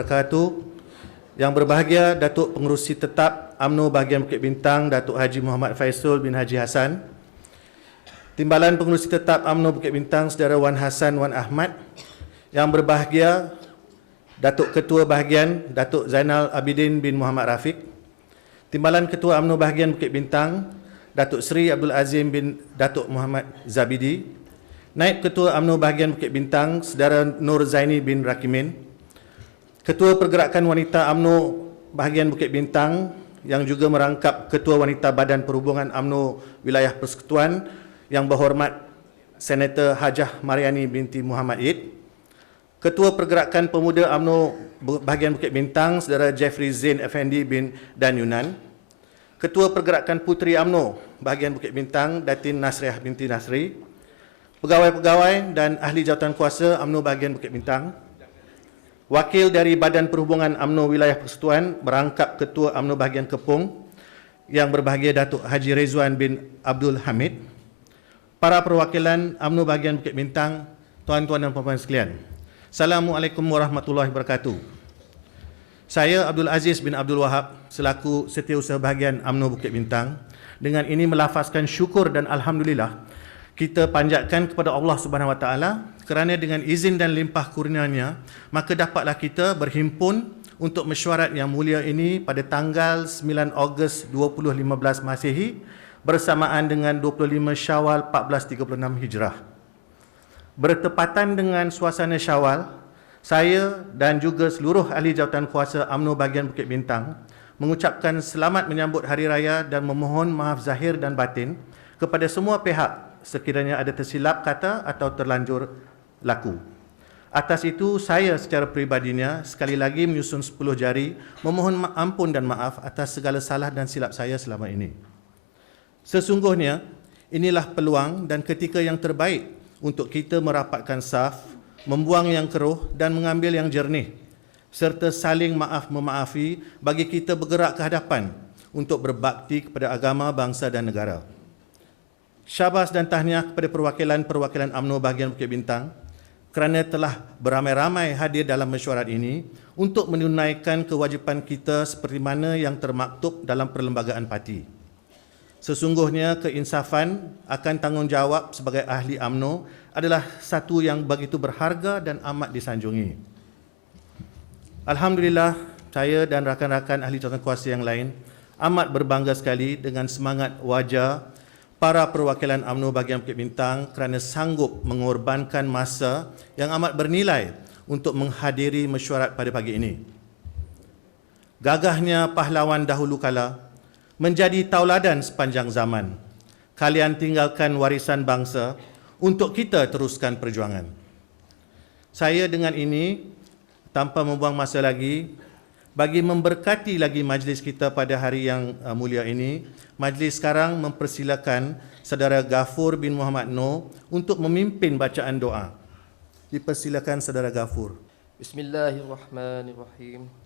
wabarakatuh. Yang berbahagia Datuk Pengerusi Tetap AMNO Bahagian Bukit Bintang Datuk Haji Muhammad Faisal bin Haji Hassan. Timbalan Pengerusi Tetap AMNO Bukit Bintang Saudara Wan Hassan Wan Ahmad. Yang berbahagia Datuk Ketua Bahagian Datuk Zainal Abidin bin Muhammad Rafiq. Timbalan Ketua AMNO Bahagian Bukit Bintang Datuk Seri Abdul Azim bin Datuk Muhammad Zabidi. Naib Ketua AMNO Bahagian Bukit Bintang Saudara Nur Zaini bin Rakimin. Ketua Pergerakan Wanita AMNO bahagian Bukit Bintang yang juga merangkap Ketua Wanita Badan Perhubungan AMNO Wilayah Persekutuan yang berhormat Senator Hajah Mariani binti Muhammad Id. Ketua Pergerakan Pemuda AMNO bahagian Bukit Bintang Saudara Jeffrey Zain Effendi bin Dan Yunan. Ketua Pergerakan Puteri AMNO bahagian Bukit Bintang Datin Nasriah binti Nasri. Pegawai-pegawai dan ahli jawatan kuasa AMNO bahagian Bukit Bintang. Wakil dari Badan Perhubungan AMNO Wilayah Persekutuan berangkap Ketua AMNO Bahagian Kepung yang berbahagia Datuk Haji Rezwan bin Abdul Hamid, para perwakilan AMNO Bahagian Bukit Bintang, tuan-tuan dan puan-puan sekalian. Assalamualaikum warahmatullahi wabarakatuh. Saya Abdul Aziz bin Abdul Wahab selaku Setiausaha Bahagian AMNO Bukit Bintang dengan ini melafazkan syukur dan alhamdulillah kita panjatkan kepada Allah Subhanahu Wa Taala kerana dengan izin dan limpah kurnianya maka dapatlah kita berhimpun untuk mesyuarat yang mulia ini pada tanggal 9 Ogos 2015 Masehi bersamaan dengan 25 Syawal 1436 Hijrah. Bertepatan dengan suasana Syawal, saya dan juga seluruh ahli jawatan kuasa AMNO bahagian Bukit Bintang mengucapkan selamat menyambut hari raya dan memohon maaf zahir dan batin kepada semua pihak sekiranya ada tersilap kata atau terlanjur laku. Atas itu, saya secara peribadinya sekali lagi menyusun 10 jari memohon ampun dan maaf atas segala salah dan silap saya selama ini. Sesungguhnya, inilah peluang dan ketika yang terbaik untuk kita merapatkan saf, membuang yang keruh dan mengambil yang jernih serta saling maaf memaafi bagi kita bergerak ke hadapan untuk berbakti kepada agama, bangsa dan negara. Syabas dan tahniah kepada perwakilan-perwakilan AMNO bahagian Bukit Bintang kerana telah beramai-ramai hadir dalam mesyuarat ini untuk menunaikan kewajipan kita seperti mana yang termaktub dalam perlembagaan parti. Sesungguhnya keinsafan akan tanggungjawab sebagai ahli AMNO adalah satu yang begitu berharga dan amat disanjungi. Alhamdulillah, saya dan rakan-rakan ahli jawatan kuasa yang lain amat berbangga sekali dengan semangat wajah para perwakilan UMNO bahagian Bukit Bintang kerana sanggup mengorbankan masa yang amat bernilai untuk menghadiri mesyuarat pada pagi ini. Gagahnya pahlawan dahulu kala menjadi tauladan sepanjang zaman. Kalian tinggalkan warisan bangsa untuk kita teruskan perjuangan. Saya dengan ini tanpa membuang masa lagi bagi memberkati lagi majlis kita pada hari yang uh, mulia ini. Majlis sekarang mempersilakan saudara Ghafur bin Muhammad Noh untuk memimpin bacaan doa. Dipersilakan saudara Ghafur. Bismillahirrahmanirrahim.